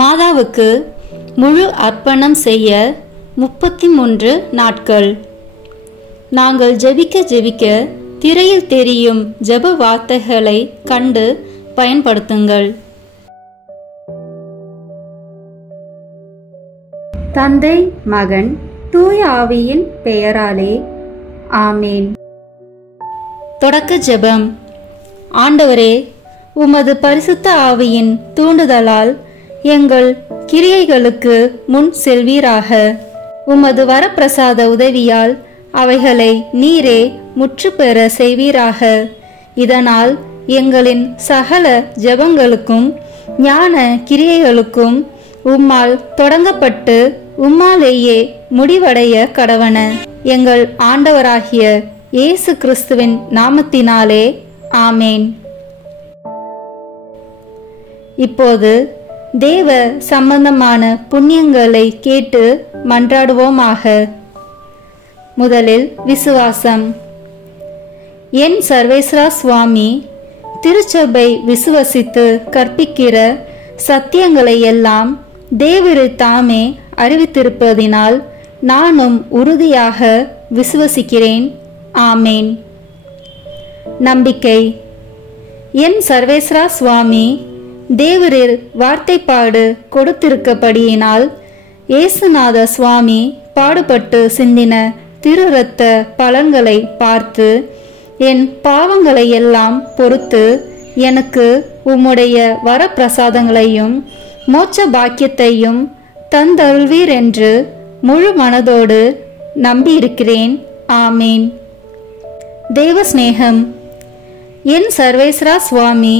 மாதாவுக்கு முழு அர்ப்பணம் செய்ய 33 நாட்கள். நாங்கள் ஜெபிக்க திரையில் தெரியும் ஜெப வார்த்தைகளை கண்டு பயன்படுத்துங்கள். தந்தை, மகன், தூய ஆவியின் பெயராலே ஆமேன். தொடக்க ஜெபம். ஆண்டவரே, உமது பரிசுத்த ஆவியின் தூண்டுதலால் எங்கள் கிரியைகளுக்கு முன் செல்வீராக. உமது வரப்பிரசாத உதவியால் அவைகளை நீரே முற்று பெற செய்வீராக. இதனால் எங்களின் சகல ஜெபங்களுக்கும் ஞான கிரியைகளுக்கும் உம்மால் தொடங்கப்பட்டு உம்மாலேயே முடிவடைய கடவன. எங்கள் ஆண்டவராகிய இயேசு கிறிஸ்துவின் நாமத்தினாலே ஆமேன். இப்போது தேவ சம்பந்தமான புண்ணியங்களை கேட்டு மன்றாடுவோமாக. முதலில் விசுவாசம். என் சர்வேஸ்வரா சுவாமி, திருச்சபை விசுவசித்து கற்பிக்கிற சத்தியங்களை எல்லாம் தேவரு தாமே அறிவித்திருப்பதினால் நானும் உறுதியாக விசுவசிக்கிறேன். ஆமேன். நம்பிக்கை. என் சர்வேஸ்வரா சுவாமி, தேவரில் வார்த்தைப்பாடு கொடுத்திருக்கப்படியினால் இயேசுநாத சுவாமி பாடுபட்டு சிந்தின திரு இரத்த பலன்களை பார்த்து என் பாவங்களை எல்லாம் பொறுத்து எனக்கு உம்முடைய வரப்பிரசாதங்களையும் மோட்ச பாக்கியத்தையும் தந்தருள்வீர் என்று முழு மனதோடு நம்பியிருக்கிறேன். ஆமேன். தேவ சிநேகம். என் சர்வேஸ்வரா சுவாமி,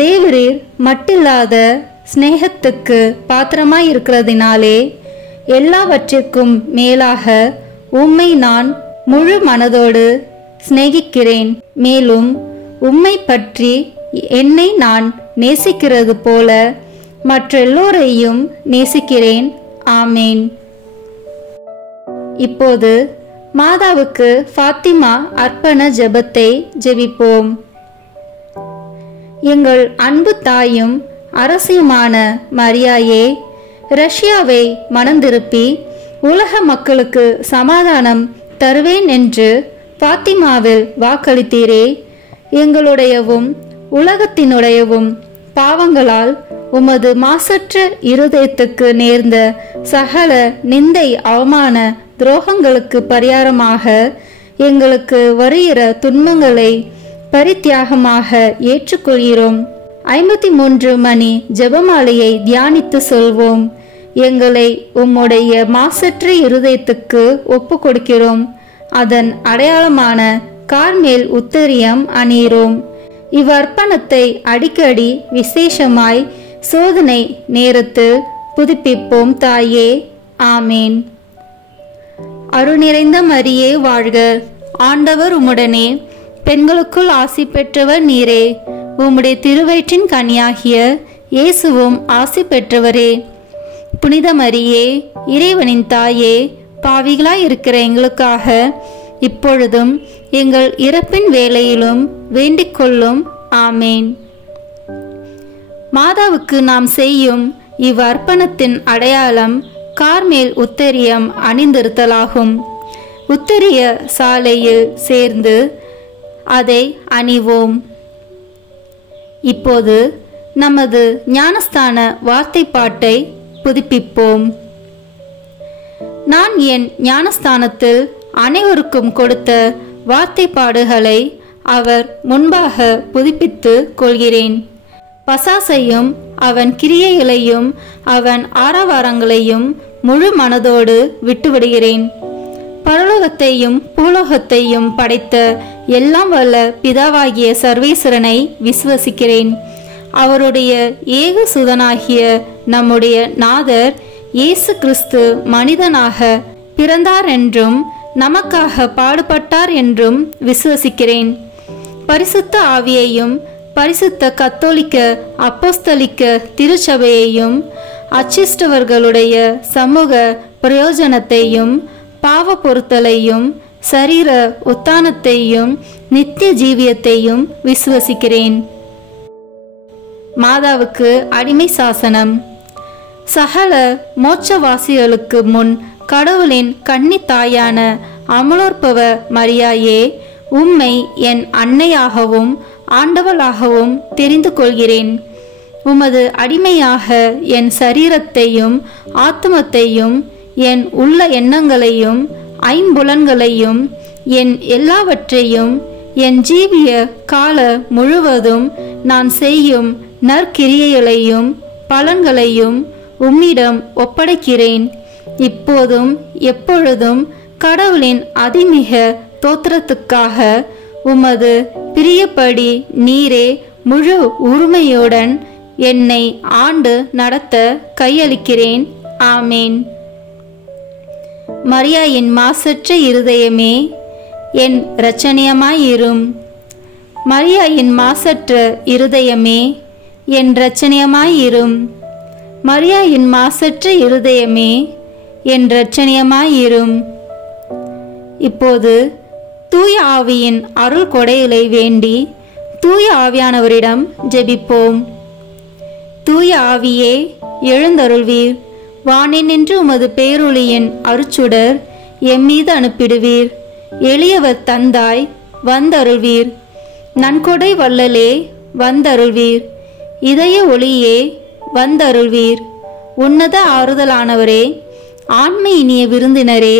தேவரீர் மட்டில்லாத ஸ்நேகத்துக்கு பாத்திரமாயிருக்கிறதினாலே எல்லாவற்றிற்கும் மேலாக உம்மை நான் முழு மனதோடு சிநேகிக்கிறேன். மேலும் உம்மை பற்றி என்னை நான் நேசிக்கிறது போல மற்றெல்லோரையும் நேசிக்கிறேன். ஆமேன். இப்போது மாதாவுக்கு ஃபாத்திமா அர்ப்பண ஜெபத்தை ஜெபிப்போம். எங்கள் அன்பு தாயும் அரசியுமான மரியாயே, ரஷ்யாவை மனந்திருப்பி உலக மக்களுக்கு சமாதானம் தருவேன் என்று ஃபாத்திமாவில் வாக்களித்தீரே. எங்களுடையவும் உலகத்தினுடையவும் பாவங்களால் உமது மாசற்ற இருதயத்துக்கு நேர்ந்த சகல நிந்தை அவமான துரோகங்களுக்கு பரிகாரமாக எங்களுக்கு வருகிற துன்பங்களை பரித்தியாகமாக ஏற்றுக்கொள்கிறோம். 53 மணி ஜெபமாலையை தியானித்து சொல்வோம். எங்களை உம்முடைய மாசற்ற இருதயத்துக்கு ஒப்பு கொடுக்கிறோம். அதன் அடையாளமான கார்மேல் உத்தரியம் அணியிறோம். இவ்வர்ப்பணத்தை அடிக்கடி விசேஷமாய் சோதனை நேரத்தில் புதுப்பிப்போம் தாயே. ஆமேன். அருள் நிறைந்த மரியே வாழ்க. ஆண்டவர் உம்முடனே, பெண்களுக்குள் ஆசி பெற்றவர் நீரே. உம்முடைய திருவயிற்றின் கனியாகிய இயேசுவும் ஆசி பெற்றவரே. புனித மரியே, இறைவனின் தாயே, பாவிகளாய் இருக்கிற எங்களுக்காக இப்பொழுதும் எங்கள் இறப்பின் வேளையிலும் வேண்டிக் கொள்ளும். ஆமேன். மாதாவுக்கு நாம் செய்யும் இவ்வர்ப்பணத்தின் அடையாளம் கார்மேல் உத்தரியம் அணிந்திருத்தலாகும். உத்தரிய சாலையில் சேர்ந்து அதை அணிவோம். இப்போது நமது ஞானஸ்தான வார்த்தைப்பாட்டை புதுப்பிப்போம். நான் என் ஞானஸ்தானத்தில் அனைவருக்கும் கொடுத்த வார்த்தைப்பாடுகளை அவர் முன்பாக புதுப்பித்து கொள்கிறேன். பசாசையும் அவன் கிரியைகளையும் அவன் ஆரவாரங்களையும் முழு மனதோடு விட்டுவிடுகிறேன். பரலோகத்தையும் பூலோகத்தையும் படைத்த எல்லாம் வல்ல பிதாவாகிய சர்வேஸ்வரனை விசுவசிக்கிறேன். அவருடைய ஏக சுதனாகிய நம்முடைய நாதர் இயேசு கிறிஸ்து மனிதனாக பிறந்தார் என்றும் நமக்காக பாடுபட்டார் என்றும் விசுவசிக்கிறேன். பரிசுத்த ஆவியையும் பரிசுத்த கத்தோலிக்க அப்போஸ்தலிக்க திருச்சபையையும் அச்சிஷ்டவர்களுடைய சமூக பிரயோஜனத்தையும் பாவ பொறுத்தலையும் சரீர உத்தானத்தையும் நித்திய ஜீவியத்தையும் விசுவசிக்கிறேன். மாதாவுக்கு அடிமை சாசனம். சகல மோட்சவாசிகளுக்கு முன் கடவுளின் கன்னி தாயான அமலோற்பவ மரியாயே, உம்மை என் அன்னையாகவும் ஆண்டவளாகவும் தெரிந்து கொள்கிறேன். உமது அடிமையாக என் சரீரத்தையும் ஆத்மத்தையும் என் உள்ள எண்ணங்களையும் ஐம்புலன்களையும் என் எல்லாவற்றையும் என் ஜீவிய கால முழுவதும் நான் செய்யும் நற்கிரியைகளையும் பலன்களையும் உம்மிடம் ஒப்படைக்கிறேன். இப்போதும் எப்பொழுதும் கடவுளின் அதிமிக தோத்திரத்துக்காக உமது பிரியப்படி நீரே முழு உரிமையுடன் என்னை ஆண்டு நடத்த கையளிக்கிறேன். ஆமேன். மரியாயின் மாசற்ற இருதயமே, என் இரட்சணியமாயிரும். மரியாயின் மாசற்ற இருதயமே, என் இரட்சணியமாயிரும். மரியாயின் மாசற்ற இருதயமே, என் இரட்சணியமாயிரும். இப்போது தூய ஆவியின் அருள் கொடைகளை வேண்டி தூய ஆவியானவரிடம் ஜெபிப்போம். தூய ஆவியே, எழுந்தருள்வீர். வானினின்று உமது பேரொளியின் அருச்சுடர் எம்மீது அனுப்பிடுவீர். எளியவர் தந்தாய், வந்தருள்வீர். நன்கொடை வள்ளலே, வந்தருள்வீர். இதய ஒளியே, வந்தருள்வீர். உன்னத ஆறுதலானவரே, ஆண்மை இனிய விருந்தினரே,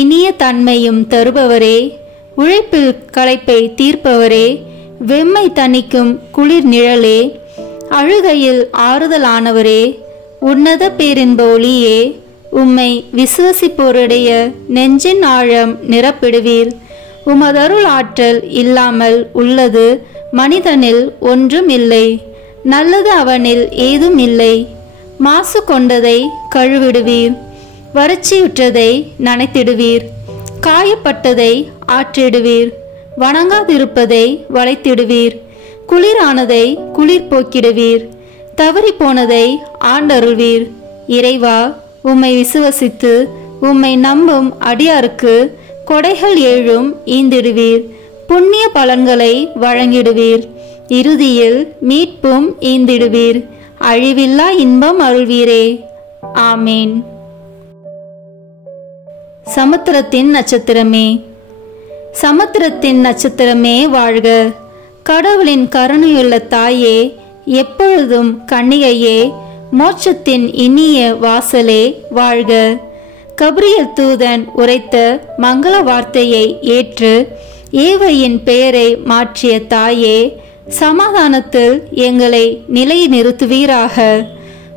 இனிய தன்மையும் தருபவரே, உழைப்பில் களைப்பை தீர்ப்பவரே, வெம்மை தணிக்கும் குளிர் நிழலே, அழுகையில் ஆறுதலானவரே, உன்னத பேரின்ப ஒளியே, உம்மை விசுவசிப்போருடைய நெஞ்சின் ஆழம் நிரப்பிடுவீர். உமதருள் ஆற்றல் இல்லாமல் உள்ளது மனிதனில் ஒன்றும் இல்லை. நல்லது அவனில் ஏதும் இல்லை. மாசு கொண்டதை கழுவிடுவீர். வறட்சியுற்றதை நனைத்திடுவீர். காயப்பட்டதை ஆற்றிடுவீர். வணங்காதிருப்பதை வளைத்திடுவீர். குளிரானதை குளிர் போக்கிடுவீர். தவறி போனதை ஆண்டருள்வீர். இறைவா, உம்மை விசுவசித்து உம்மை நம்பும் அடியாருக்கு கொடைகள் ஏழும் ஈந்திடுவீர். புண்ணிய பலன்களை வழங்கிடுவீர். இறுதியில் மீட்பும் ஈந்திடுவீர். அழிவில்லா இன்பம் அருள்வீரே. ஆமேன். சமுத்திரத்தின் நட்சத்திரமே, சமுத்திரத்தின் நட்சத்திரமே வாழ்க. கடவுளின் கருணையுள்ள தாயே, எப்பொழுதும் கன்னிகையே, மோட்சத்தின் இனிய வாசலே வாழ்க. கபிரியல் தூதன் உரைத்த மங்கள வார்த்தையை ஏற்று ஏவையின் பெயரை மாற்றிய தாயே, சமாதானத்தில் எங்களை நிலைநிறுத்துவீராக.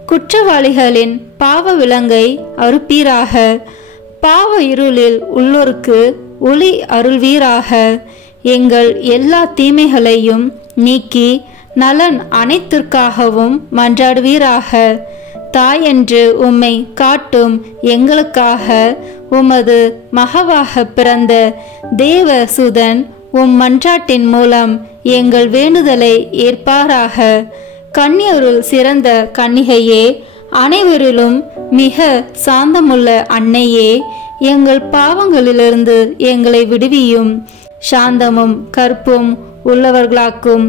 குற்றவாளிகளின் பாவ விலங்கை அறுப்பீராக. பாவ இருளில் உள்ளோருக்கு ஒளி அருள்வீராக. எங்கள் எல்லா தீமைகளையும் நீக்கி நலன் அனைத்திற்காகவும் மன்றாடுவீராக. தாயென்று உம்மை காட்டும் எங்களுக்காக உமது மகவாக பிறந்த தேவசுதன் உம் மன்றாட்டின் மூலம் எங்கள் வேண்டுதலை ஏற்பாராக. கன்னியருள் சிறந்த கன்னிகையே, அனைவரிலும் மிக சாந்தமுள்ள அன்னையே, எங்கள் பாவங்களிலிருந்து எங்களை விடுவியும். சாந்தமும் கற்பும் உள்ளவர்களாக்கும்.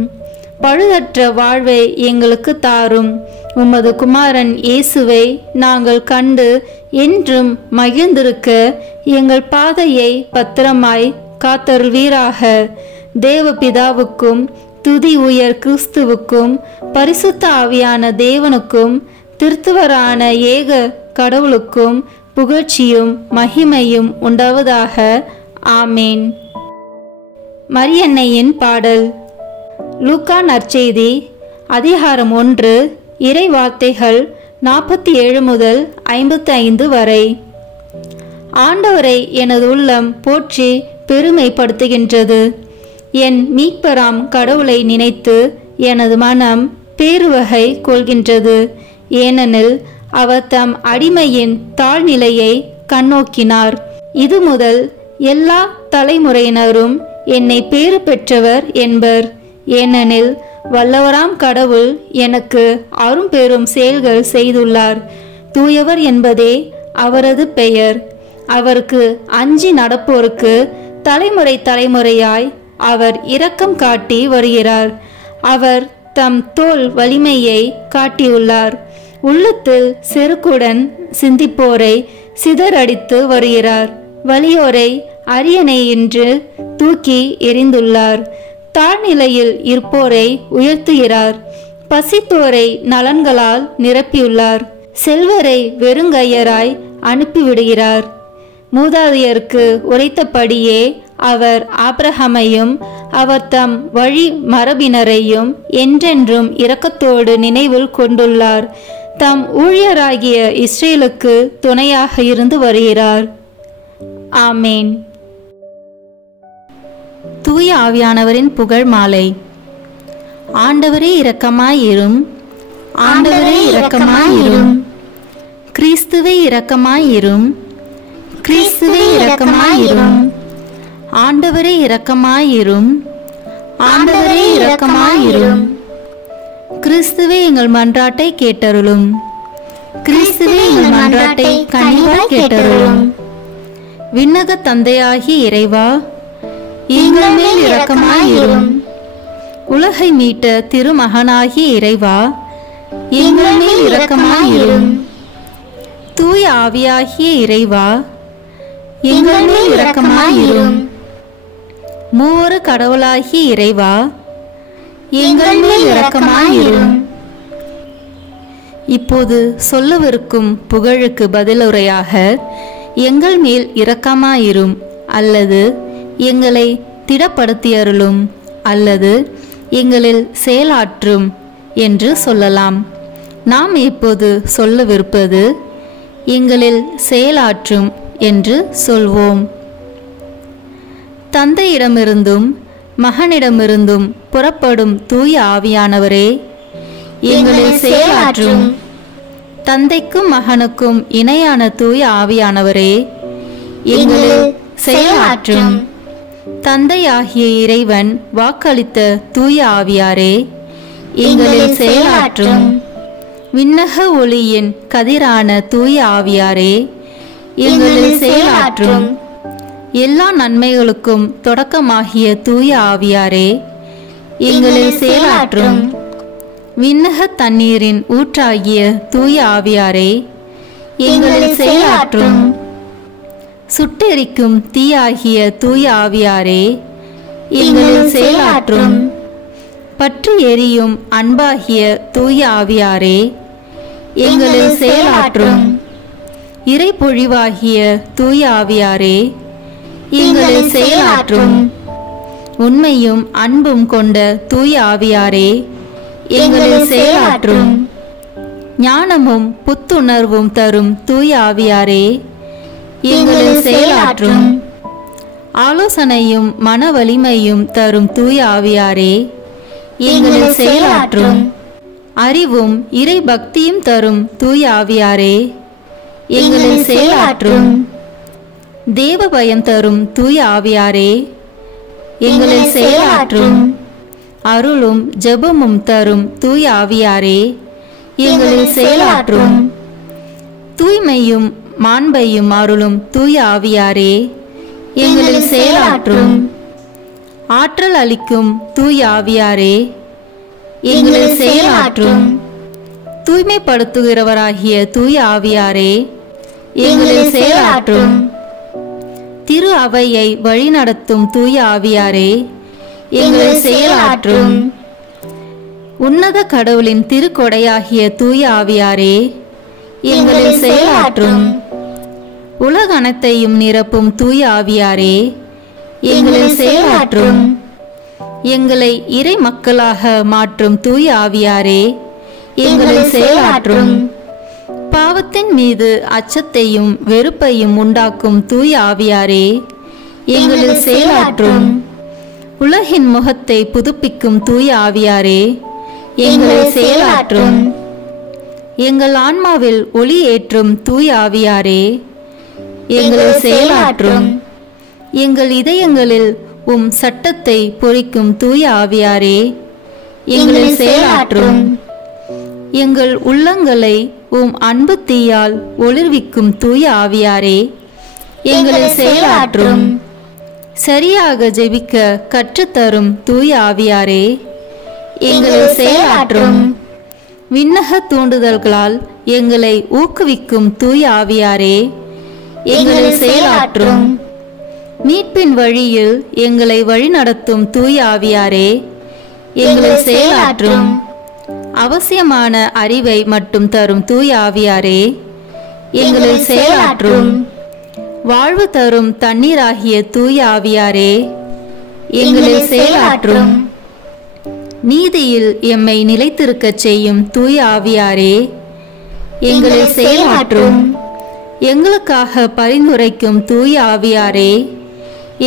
பழுதற்ற வாழ்வை எங்களுக்கு தாரும். உமது குமாரன் இயேசுவை நாங்கள் கண்டு என்றும் மகிழ்ந்திருக்க எங்கள் பாதையை பத்திரமாய் காத்தருள்வீராக. தேவபிதாவுக்கும் துதி உயர் கிறிஸ்துவுக்கும் பரிசுத்த ஆவியான தேவனுக்கும் திருத்துவரான ஏக கடவுளுக்கும் புகழ்ச்சியும் மகிமையும் உண்டாவதாக. ஆமேன். மரியன்னையின் பாடல். லூக்கா நற்செய்தி அதிகாரம் 1 இறை வார்த்தைகள் 47 முதல் 55 வரை. ஆண்டவரை எனது உள்ளம் போற்றி பெருமைப்படுத்துகின்றது. என் மீட்பராம் கடவுளை நினைத்து எனது மனம் பேருவகை கொள்கின்றது. ஏனெனில் அவர் தம் அடிமையின் தாழ்நிலையை கண்ணோக்கினார். இது முதல் எல்லா தலைமுறையினரும் என்னை பேறு பெற்றவர் என்பர். ஏனெனில் வல்லவராம் கடவுள் எனக்கு அரும்பெரும் செயல்கள் செய்துள்ளார். தூயவர் என்பதே அவரது பெயர். அவருக்கு அஞ்சி நடப்போருக்கு தலைமுறை தலைமுறையாய் அவர் இரக்கம் காட்டி வருகிறார். அவர் தம் தோள் வலிமையை காட்டியுள்ளார். உள்ளத்தில் செருக்குடன் சிந்திப்போரை சிதறடித்து வருகிறார். வலியோரை அரியணை என்று தூக்கி எறிந்துள்ளார். தாழ்நிலையில் இருப்போரை உயர்த்துகிறார். பசித்தோரை நலன்களால் நிரப்பியுள்ளார். செல்வரை வெறுங்கையராய் அனுப்பிவிடுகிறார். மூதாதையருக்கு உரைத்தபடியே அவர் ஆபிரகாமையும் அவர் தம் வழி மரபினரையும் என்றென்றும் இரக்கத்தோடு நினைவில் கொண்டுள்ளார். தம் ஊழியராகிய இஸ்ரேலுக்கு துணையாக இருந்து வருகிறார். ஆமேன். தூய ஆவியானவரின் புகழ் மாலை. ஆண்டவரே இரக்கமாயிரும், ஆண்டவரே இரக்கமாயிரும், கிறிஸ்துவே இரக்கமாயிரும், கிறிஸ்துவே இரக்கமாயிரும், ஆண்டவரே இரக்கமாயிரும், ஆண்டவரே இரக்கமாயிரும், கிறிஸ்துவே எங்கள் மன்றாட்டை கேட்டருளும், கிறிஸ்துவே எங்கள் மன்றாட்டை கனிவாய் கேட்டருளும். விண்ணக தந்தையாகி இறைவா, எங்கள் மேல் இரக்கமாயிரும். உலகை மீட்ட திருமகனாகி இறைவா, எங்கள் மேல் இரக்கமாயிரும். தூய ஆவியாகிய இறைவா, எங்கள் மேல் இரக்கமாயிரும். மூவரு கடவுளாகிய இறைவா, எங்கள் மேல் இரக்கமாயிரும். இப்போது சொல்லவிருக்கும் புகழுக்கு பதிலுரையாக எங்கள் மேல் இரக்கமாயிரும் அல்லது எங்களை திடப்படுத்தியருளும் அல்லது எங்களில் செயலாற்றும் என்று சொல்லலாம். நாம் இப்போது சொல்லவிருப்பது எங்களில் செயலாற்றும் என்று சொல்வோம். தந்தையிடமிருந்தும் மகனிடமிருந்தும் புறப்படும் தூய ஆவியானவரே, எங்களில் செயலாற்றும். தந்தைக்கும் மகனுக்கும் இணையான தூய ஆவியானவரே, எங்களில் செயலாற்றும். தந்தையாகிய இறைவன் வாக்களித்த தூய ஆவியாரே, எங்களில் செயலாற்றும். விண்ணக ஒளியின் கதிரான தூய ஆவியாரே, எங்களில் செயலாற்றும். எல்லா நன்மைகளுக்கும் தொடக்கமாகிய தூய ஆவியாரே, எங்களில் செயலாற்றும். விண்ணக தண்ணீரின் ஊற்றாகிய தூய ஆவியாரே, எங்களில் செயலாற்றும். சுட்டெரிக்கும் தீயாகிய தூய ஆவியாரே, எங்களில் செயலாற்றும். பற்றி எரியும் அன்பாகிய தூய ஆவியாரே, எங்களில் செயலாற்றும். இறை பொழிவாகிய தூய ஆவியாரே, எங்களில் செயலாற்றும். உண்மையும் அன்பும் கொண்ட தூய ஆவியாரே, எங்களில் செயலாற்றும். ஞானமும் புத்துணர்வும் தரும் தூய ஆவியாரே, எங்களில் செயலாற்றும். ஆலோசனையும் மன வலிமையும் தரும் தூய ஆவியாரே, எங்களில் செயலாற்றும். அறிவும் இறை பக்தியும் தரும் தூய ஆவியாரே, எங்களில் செயலாற்றும். தேவ பயம் தரும் தூய ஆவியாரே, எங்களில் செயலாற்றும். அருளும் ஜெபமும் தரும் தூய ஆவியாரே, எங்களில் செயலாற்றும். தூய்மையும் மாண்பையும் அருளும் தூய ஆவியாரே, எங்களில் செயலாற்றும். ஆற்றல் அளிக்கும் தூய ஆவியாரே, எங்களில் செயலாற்றும். தூய்மைப்படுத்துகிறவராகிய தூய ஆவியாரே, எங்களில் செயலாற்றும். திரு அவையை வழிநடத்தும் தூய ஆவியாரே, எங்களில் செயலாற்றும். உன்னத கடவுளின் திருக்கொடையாகிய தூய ஆவியாரே, எங்களில் செயலாற்றும். உலக அனைத்தையும் நிரப்பும் தூய ஆவியாரே, எங்களில் செயலாற்றும். எங்களை இறை மக்களாக மாற்றும் தூய ஆவியாரே, எங்களில் செயலாற்றும். பாவத்தின் மீது அச்சத்தையும் வெறுப்பையும் உண்டாக்கும் தூய ஆவியாரே, எங்களில் செயலாற்றும். உலகின் முகத்தை புதுப்பிக்கும் தூய ஆவியாரே, எங்களில் செயலாற்றும். எங்கள் ஆன்மாவில் ஒளி ஏற்றும் தூய ஆவியாரே, எங்களில் செயலாற்றும். எங்கள் இதயங்களில் உம் சட்டத்தை பொறிக்கும் தூய ஆவியாரே, எங்களில் செயலாற்றும். எங்கள் உள்ளங்களை உம் அன்பு தீயால் ஒளிர்விக்கும் தூய ஆவியாரே, எங்களில் செயலாற்றும். சரியாக ஜெபிக்க கற்றுத்தரும் தூய ஆவியாரே, எங்களில் செயலாற்றும். விண்ணக தூண்டுதல்களால் எங்களை ஊக்குவிக்கும் தூய ஆவியாரே, எங்களில் செயலாற்றும். மீட்பின் வழியில் எங்களை வழிநடத்தும் தூய ஆவியாரே, எங்களில் செயலாற்றும். அவசியமான அறிவை மட்டும் தரும் தூய ஆவியாரே, எங்களில் செயலாற்றும். வாழ்வு தரும் தண்ணீராகிய தூய ஆவியாரே, எங்களில் செயலாற்றும். நீதியில் எம்மை நிலைத்திருக்கச் செய்யும் தூய ஆவியாரே, எங்களில் செயலாற்றும். எங்களுக்காக பரிந்துரைக்கும் தூய ஆவியாரே,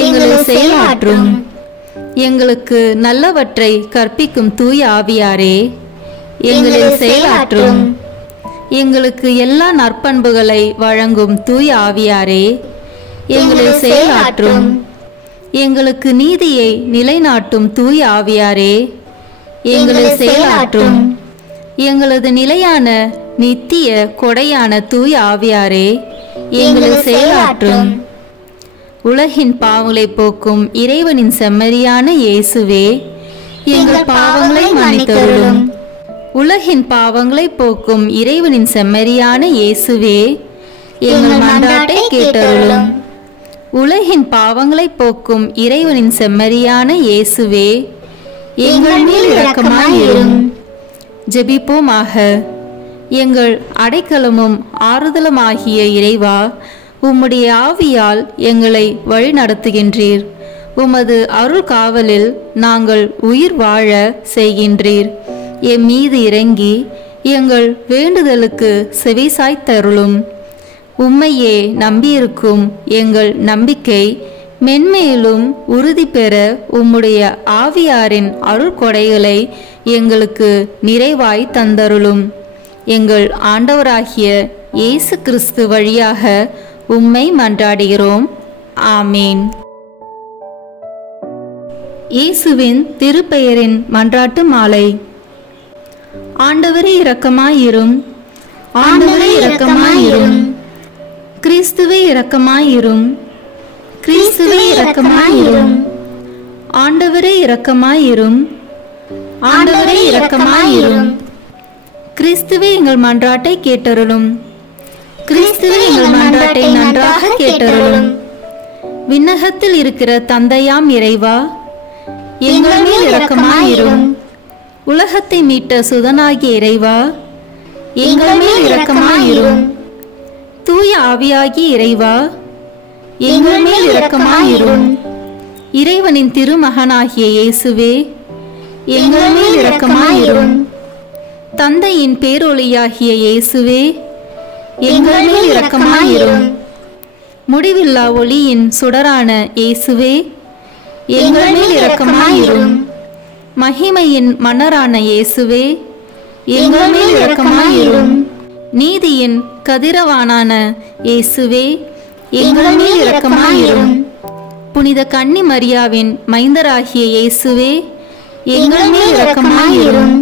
எங்களில் செயலாற்றும். எங்களுக்கு நல்லவற்றை கற்பிக்கும் தூய ஆவியாரே, எங்களில் செயலாற்றும். எங்களுக்கு எல்லா நற்பண்புகளை வழங்கும் தூய ஆவியாரே, எங்களில் செயலாற்றும். எங்களுக்கு நீதியை நிலைநாட்டும் தூய ஆவியாரே, எங்களில் செயலாற்றும். எங்களது நிலையான நித்திய கொடையான தூய ஆவியாரே, எங்களில் செயலாற்றும். உலகின் பாவங்களை போக்கும் இறைவனின் செம்மறியான இயேசுவே, எங்கள் பாவங்களை மன்னித்தருளும். உலகின் பாவங்களை போக்கும் இறைவனின் செம்மறியான இயேசுவே, எங்கள் மன்றாட்டை கேட்டருளும். உலகின் பாவங்களை போக்கும் இறைவனின் செம்மறியான இயேசுவே, எங்கள் மேல் இரக்கமாயிரும். ஜெபிப்போமாக. எங்கள் அடைக்கலமும் ஆறுதலுமாகிய இறைவா, உம்முடைய ஆவியால் எங்களை வழிநடத்துகின்றீர். உமது அருள் காவலில் நாங்கள் உயிர் வாழ செய்கின்றீர். எம் மீது இறங்கி எங்கள் வேண்டுதலுக்கு செவிசாய்த்தருளும். உம்மையே நம்பியிருக்கும் எங்கள் நம்பிக்கை மென்மேலும் உறுதி பெற உம்முடைய ஆவியாரின் அருள் கொடைகளை எங்களுக்கு நிறைவாய் தந்தருளும். எங்கள் ஆண்டவராகிய இயேசு கிறிஸ்து வழியாக உம்மை மன்றாடுகிறோம். ஆமேன். இயேசுவின் திருப்பெயரின் மன்றாட்டு மாலை. ஆண்டவரே இரக்கமாயிரும். ஆண்டவரே இரக்கமாயிரும். கிறிஸ்துவே இரக்கமாயிரும். கிறிஸ்துவே இரக்கமாயிரும். ஆண்டவரே இரக்கமாயிரும். ஆண்டவரே இரக்கமாயிரும். கிறிஸ்துவே எங்கள் மன்றாட்டை கேட்டருளும். கிறிஸ்துவே எங்கள் மன்றாட்டை நன்றாக கேட்டருளும். விண்ணகத்தில் இருக்கிற தந்தையாம் இறைவா, எங்கள் மேல் இரக்கமாயிரும். உலகத்தை மீட்ட சுதனாகிய இறைவா, எங்கள் மேல் இரக்கமாயிரும். தூய ஆவியாகிய இறைவா, எங்கள் மேல் இரக்கமாயிரும். இறைவனின் திருமகனாகிய இயேசுவே, எங்கள் மேல் இரக்கமாயிரும். தந்தையின் பேரொளியாகிய இயேசுவே, எங்கள் மேல் இரக்கமாயிரும். முடிவில்லா ஒளியின் சுடரான இயேசுவே, எங்கள் மேல் இரக்கமாயிரும். மகிமையின் மன்னரான இயேசுவே, எங்கள் மேல் இரக்கமாயிரும். நீதியின் கதிரவானான இயேசுவே, எங்கள் மேல் இரக்கமாயிரும். புனித கன்னி மரியாவின் மைந்தராகிய இயேசுவே, எங்கள் மேல் இரக்கமாயிரும்.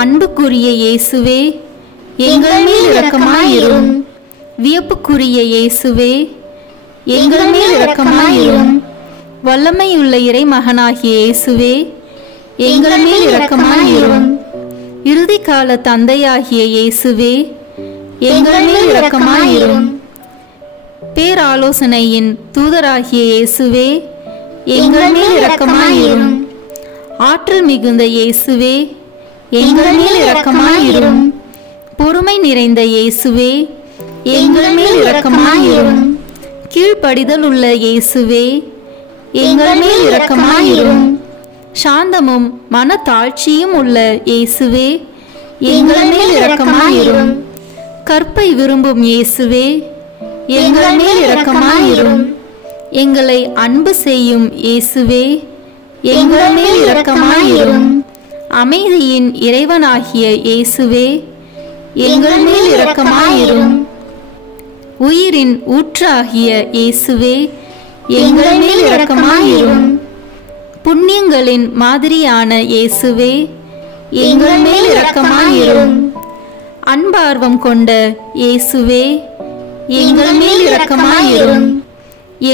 அன்புக்குரிய இயேசுவே, எங்கள் மேல் இரக்கமாயிரும். வியப்புக்குரிய இயேசுவே, எங்கள் மேல் இரக்கமாயிரும். வல்லமையுள்ள இறைமகனாகிய இயேசுவே, எங்கள் மேல் இரக்கமாயிரும். இறுதிக்கால தந்தையாகிய இயேசுவே, எங்கள் மேல் இரக்கமாயிரும். பேராலோசனையின் தூதராகிய இயேசுவே, எங்கள் மேல் இரக்கமாயிரும். ஆற்றல் மிகுந்த இயேசுவே, எங்கள் மேல் இரக்கமாயிரும். பொறுமை நிறைந்த இயேசுவே, எங்கள் மேல் இரக்கமாயிரும். கீழ்ப்படிதல் உள்ள இயேசுவே, எங்கள் மேல் இரக்கமாயிரும். சாந்தமும் மனத்தாழ்ச்சியும் உள்ள இயேசுவே, எங்கள் மேல் இரக்கமாயிரும். கற்பை விரும்பும் இயேசுவே, எங்கள் மேல் இரக்கமாயிரும். எங்களை அன்பு செய்யும் இயேசுவே, எங்கள் மேல் இரக்கமாயிரும். அமைதியின் இறைவனாகிய இயேசுவே, எங்கள் மேல் இரக்கமாயிரும். உயிரின் ஊற்றாகிய இயேசுவே, எங்கள் மேல் இரக்கமாயிரும். புண்ணியங்களின் மாதிரியான இயேசுவே, எங்கள் மேல் இரக்கமாயிரும். அன்பார்வம் கொண்ட இயேசுவே, எங்கள் மேல் இரக்கமாயிரும்.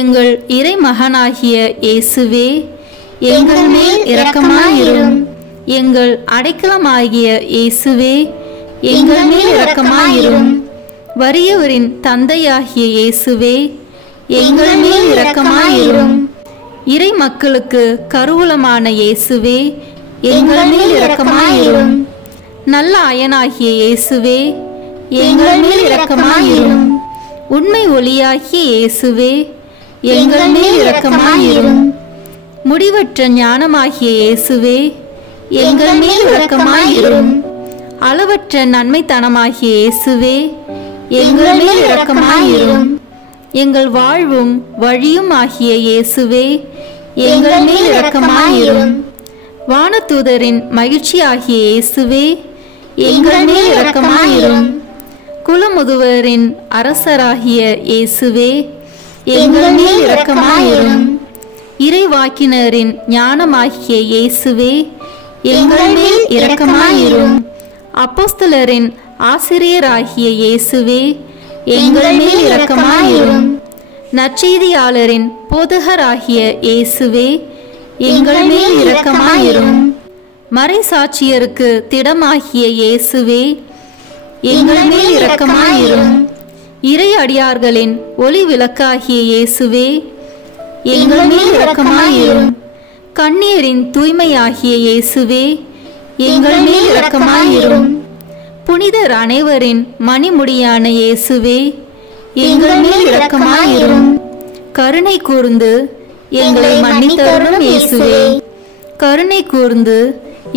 எங்கள் இறைமகனாகிய இயேசுவே, எங்கள் மேல் இரக்கமாயிரும். எங்கள் அடைக்கலமாகிய இயேசுவே, எங்கள் மேல் இரக்கமாயிரும். வறியவரின் தந்தையாகிய இயேசுவே, எங்கள் மேல் இரக்கமாயிரும். இறை மக்களுக்கு கருவூலமான இயேசுவே, எங்கள் மேல் இரக்கமாயிரும். நல்ல அயனாகிய இயேசுவே, எங்கள் மேல் இரக்கமாயிரும். உண்மை ஒளியாகிய இயேசுவே, எங்கள் மேல் இரக்கமாயிரும். முடிவற்ற ஞானமாகிய இயேசுவே, எங்கள் மேல் இரக்கமாயிரும். அளவற்ற நன்மைத்தனமாகிய இயேசுவே, எங்கள் மேல் இரக்கமாயிரும். எங்கள் வாழ்வும் வழியும் ஆகிய இயேசுவே, எங்கள் மேல் இரக்கமாயிரும். வானதூதரின் மகிழ்ச்சி ஆகிய இயேசுவே, எங்கள் மேல் இரக்கமாயிரும். குலமுதுவரின் அரசராகிய இயேசுவே, எங்கள் மேல் இரக்கமாயிரும். இறைவாக்கினரின் ஞானமாகிய இயேசுவே, எங்கள் மேல் இரக்கமாயிரும். அப்போஸ்தலரின் ஆசிரியராகிய இயேசுவே, எங்கள் மேல் இரக்கமாயிரும். நற்செய்தியாளரின் போதகராகிய இயேசுவே, எங்கள் மேல் இரக்கமாயிரும். மறைசாட்சியருக்கு திடமாகிய இயேசுவே, எங்கள் மேல் இரக்கமாயிரும். இறை அடியார்களின் ஒளி விளக்காகிய இயேசுவே, எங்கள் மேல் இரக்கமாயிரும். கண்ணீரின் தூய்மையாகிய இயேசுவே, எங்கள் மேல் இரக்கமாயிரும். புனிதர் அனைவரின் மணிமுடியான இயேசுவே, எங்கள் மேல் இரக்கமாயிரும். கருணை கூர்ந்து எங்களை மன்னித்தருளும் இயேசுவே, கருணை கூர்ந்து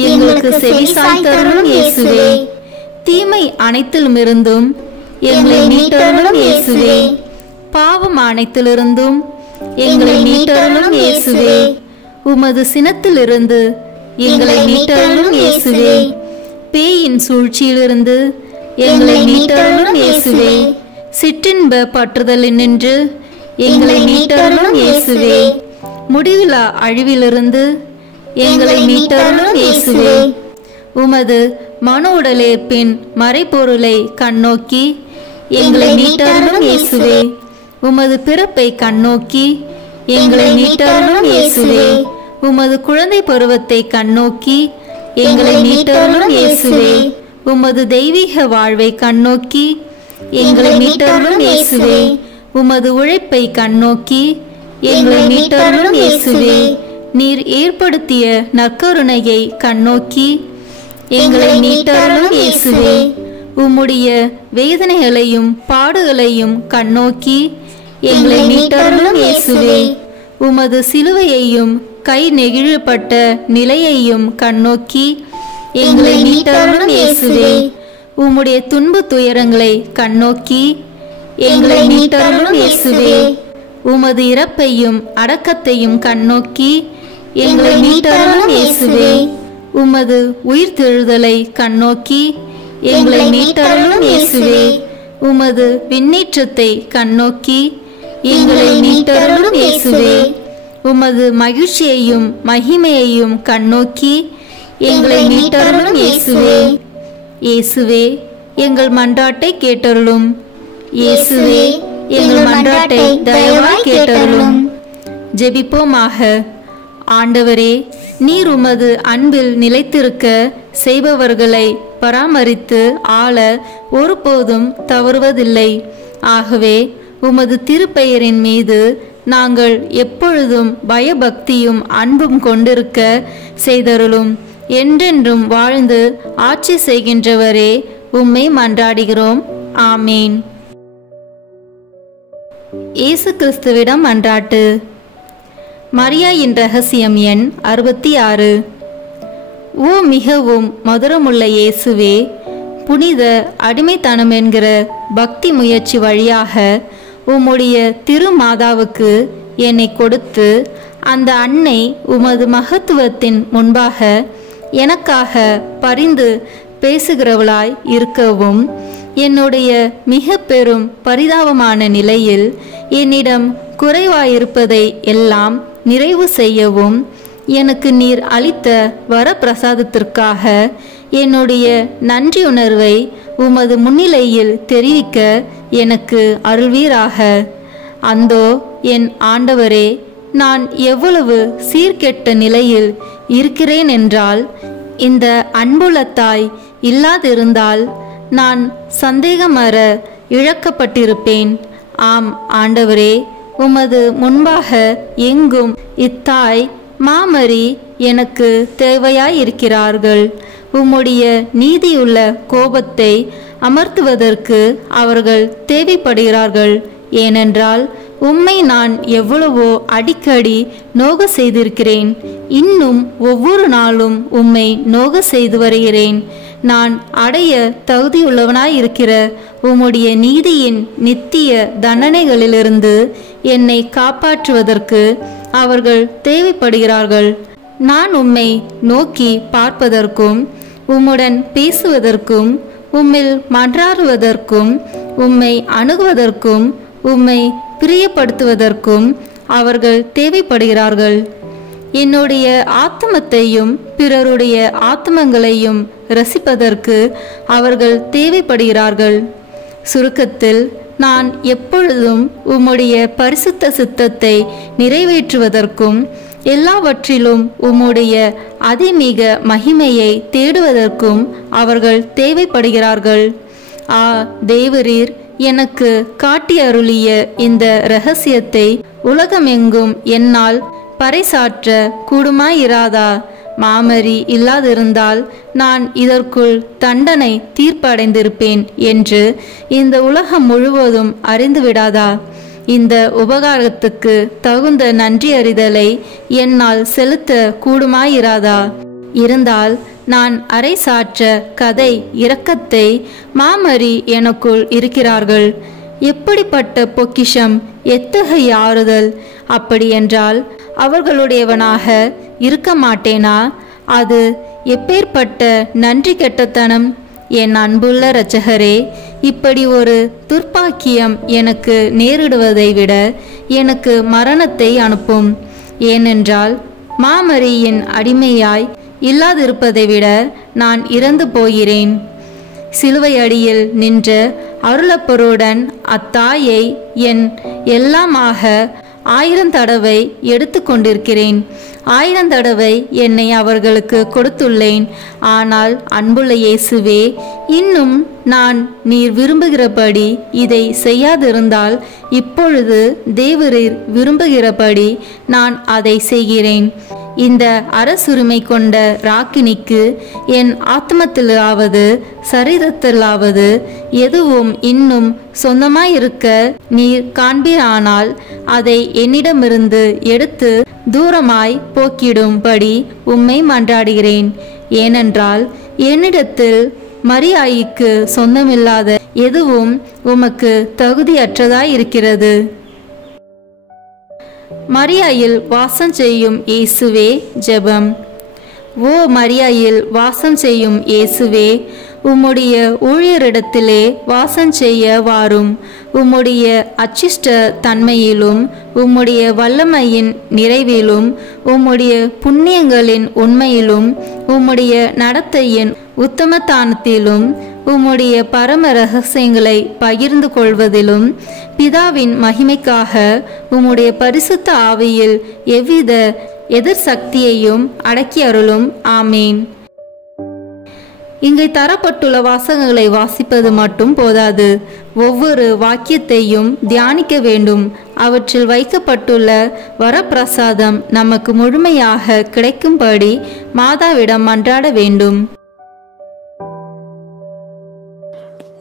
எங்களுக்கு செவிசாய்த்தருளும் இயேசுவே. தீமை அனைத்திலுமிருந்தும் எங்களை மீட்டருளும் இயேசுவே, பாவம் அனைத்திலிருந்தும் எங்களை மீட்டருளும் இயேசுவே. உமது சினத்திலிருந்து எங்களை மீட்டருளும் இயேசுவே, பேயின் சூழ்ச்சியிலிருந்து எங்களை மீட்டருளும் இயேசுவே. சிற்றின்ப பற்றுதலினின்று எங்களை மீட்டருளும் இயேசுவே. முடிவிலா அழிவிலிருந்து எங்களை மீட்டருளும் இயேசுவே. உமது மனு உடலேற்பின் மறைபொருளை கண்ணோக்கி எங்களை மீட்டருளும் இயேசுவே. உமது பிறப்பை கண்ணோக்கி எங்களை மீட்டருளும் இயேசுவே. உமது குழந்தை பருவத்தை கண்ணோக்கி எங்களை மீட்டருளும் இயேசுவே. உமது தெய்வீக வாழ்வை கண்ணோக்கி எங்களை மீட்டருளும் இயேசுவே. உமது உழைப்பை கண்ணோக்கி எங்களை மீட்டருளும் இயேசுவே. நீர் ஏற்படுத்திய நற்கருணையை கண்ணோக்கி எங்களை மீட்டருளும் இயேசுவே. உம்முடைய வேதனைகளையும் பாடுகளையும் கண்ணோக்கி எங்களை மீட்டருளும் இயேசுவே. உமது சிலுவையையும் கை நெகிழப்பட்ட நிலையையும் கண்ணோக்கி எங்களை மீட்டருளும் இயேசுவே. உம்முடைய துன்பு துயரங்களை கண்ணோக்கி எங்களை மீட்டருளும் இயேசுவே. உமது இறப்பையும் அடக்கத்தையும் கண்ணோக்கி எங்களை மீட்டருளும் இயேசுவே. உமது உயிர்த்தெழுதலை கண்ணோக்கி எங்களை மீட்டருளும் இயேசுவே. உமது விண்ணேற்றத்தை கண்ணோக்கி எங்களை மீட்டருளும் இயேசுவே. உமது மகிழ்ச்சியையும் மகிமையையும் கண்ணோக்கி எங்களை மீட்டருளும் இயேசுவே. இயேசுவே, எங்கள் மன்றாட்டை கேட்டருளும். இயேசுவே, எங்கள் மன்றாட்டை தயவாய் கேட்டருளும். ஜெபிப்போமாக. ஆண்டவரே, நீர் உமது அன்பில் நிலைத்திருக்க செய்பவர்களை பராமரித்து ஆள ஒருபோதும் தவறுவதில்லை. ஆகவே உமது திருப்பெயரின் மீது நாங்கள் எப்பொழுதும் பயபக்தியும் அன்பும் கொண்டிருக்க செய்தருளும். என்றென்றும் வாழ்ந்து ஆட்சி செய்கின்றவரே, உம்மை மன்றாடுகிறோம். ஆமேன். இயேசு கிறிஸ்துவிடம் மன்றாட்டு. மரியாயின் ரகசியம் எண் 66. ஓ மிகவும் மதுரமுள்ள இயேசுவே, புனித அடிமைத்தனம் என்கிற பக்தி முயற்சி வழியாக உம்முடைய திருமாதாவுக்கு என்னை கொடுத்து அந்த அன்னை உமது மகத்துவத்தின் முன்பாக எனக்காக பரிந்து பேசுகிறவளாய் இருக்கவும், என்னுடைய மிக பெரும் பரிதாபமான நிலையில் என்னிடம் குறைவாயிருப்பதை எல்லாம் நிறைவு செய்யவும், எனக்கு நீர் அளித்த வரப்பிரசாதத்திற்காக என்னுடைய நன்றியுணர்வை உமது முன்னிலையில் தெரிவிக்க எனக்கு அருள்வீராக. அந்தோ என் ஆண்டவரே, நான் எவ்வளவு சீர்கெட்ட நிலையில் இருக்கிறேன் என்றால், இந்த அன்புள்ள தாய் இல்லாதிருந்தால் நான் சந்தேகமற இழக்கப்பட்டிருப்பேன். ஆம் ஆண்டவரே, உமது முன்பாக எங்கும் இத்தாய் மாமரி எனக்கு தேவையாயிருக்கிறார்கள். உம்முடைய நீதியுள்ள கோபத்தை அமர்த்துவதற்கு அவர்கள் தேவைப்படுகிறார்கள். ஏனென்றால் உம்மை நான் எவ்வளவோ அடிக்கடி நோக செய்திருக்கிறேன். இன்னும் ஒவ்வொரு நாளும் உம்மை நோக செய்து வருகிறேன். நான் அடைய தகுதியுள்ளவனாயிருக்கிற உம்முடைய நீதியின் நித்திய தண்டனைகளிலிருந்து என்னை காப்பாற்றுவதற்கு அவர்கள் தேவைப்படுகிறார்கள். நான் உம்மை நோக்கி பார்ப்பதற்கும் உம்முடன் பேசுவதற்கும் உம்மில் மன்றாடுவதற்கும் உம்மை அணுகுவதற்கும் உம்மை பிரியப்படுத்துவதற்கும் அவர்கள் தேவைப்படுகிறார்கள். என்னுடைய ஆத்மத்தையும் பிறருடைய ஆத்மங்களையும் ரசிப்பதற்கு அவர்கள் தேவைப்படுகிறார்கள். சுருக்கத்தில், நான் எப்பொழுதும் உம்முடைய பரிசுத்த சித்தத்தை நிறைவேற்றுவதற்கும் எல்லாவற்றிலும் உம்முடைய அதிமிக மகிமையை தேடுவதற்கும் அவர்கள் தேவைப்படுகிறார்கள். ஆ தேவரீர் எனக்கு காட்டி அருளிய இந்த இரகசியத்தை உலகமெங்கும் என்னால் பறைசாற்ற கூடுமாயிராதா? மாமரி இல்லாதிருந்தால் நான் இதற்குள் தண்டனை தீர்ப்படைந்திருப்பேன் என்று இந்த உலகம் முழுவதும் அறிந்துவிடாதா? இந்த உபகாரத்துக்கு தகுந்த நன்றி அறிதலை என்னால் செலுத்த கூடுமாயிராதா? இருந்தால் நான் அரைசாற்ற கதை இரக்கத்தை மாமரி எனக்குள் இருக்கிறார்கள். எப்படிப்பட்ட பொக்கிஷம், எத்தகைய ஆறுதல்! அப்படியென்றால் அவர்களுடையவனாக இருக்க மாட்டேனா? அது எப்பேற்பட்ட நன்றி கெட்டத்தனம்! என் அன்புள்ள இரட்சகரே, இப்படி ஒரு துர்ப்பாக்கியம் எனக்கு நேரிடுவதை விட எனக்கு மரணத்தை அனுப்பும். ஏனென்றால் மாமரியின் அடிமையாய் இல்லாதிருப்பதை விட நான் இறந்து போகிறேன். சிலுவை அடியில் நின்ற அருளப்பருடன் அத்தாயை என் எல்லாமாக 1000 தடவை எடுத்து கொண்டிருக்கிறேன். 1000 தடவை என்னை அவர்களுக்கு கொடுத்துள்ளேன். ஆனால் அன்புள்ள இயேசுவே, இன்னும் நான் நீர் விரும்புகிறபடி இதை செய்யாதிருந்தால் இப்பொழுது தேவரீர் விரும்புகிறபடி நான் அதை செய்கிறேன். இந்த அரசுரிமை கொண்ட ராக்கினிக்கு என் ஆத்மத்திலாவது சரீரத்திலாவது எதுவும் இன்னும் சொந்தமாயிருக்க நீர் காண்பீரானால் அதை என்னிடமிருந்து எடுத்து தூரமாய் போக்கிடும்படி உம்மை மன்றாடுகிறேன். ஏனென்றால் என்னிடத்தில் மரியாய்க்கு சொந்தமில்லாத எதுவும் உமக்கு தகுதியற்றதாயிருக்கிறது. மரியாயில் வாசம் செய்யும் இயேசுவே, ஜெபம். ஓ மரியாயில் வாசம் செய்யும் இயேசுவே, உம்முடைய ஊழியரிடத்திலே வாசம் செய்ய வாரும். உம்முடைய அச்சிஷ்ட தன்மையிலும் உம்முடைய வல்லமையின் நிறைவிலும் உம்முடைய புண்ணியங்களின் உண்மையிலும் உம்முடைய நடத்தையின் உத்தமத்தானத்திலும் உம்முடைய பரம ரகசியங்களை பகிர்ந்து கொள்வதிலும் பிதாவின் மகிமைக்காக உம்முடைய பரிசுத்த ஆவியில் எவ்வித எதிர் சக்தியையும் அடக்கி அருளும். ஆமீன். இங்கே தரப்பட்டுள்ள வாசகங்களை வாசிப்பது மட்டும் போதாது, ஒவ்வொரு வாக்கியத்தையும் தியானிக்க வேண்டும். அவற்றில் வைக்கப்பட்டுள்ள வரப்பிரசாதம் நமக்கு முழுமையாக கிடைக்கும்படி மாதாவிடம் மன்றாட வேண்டும்.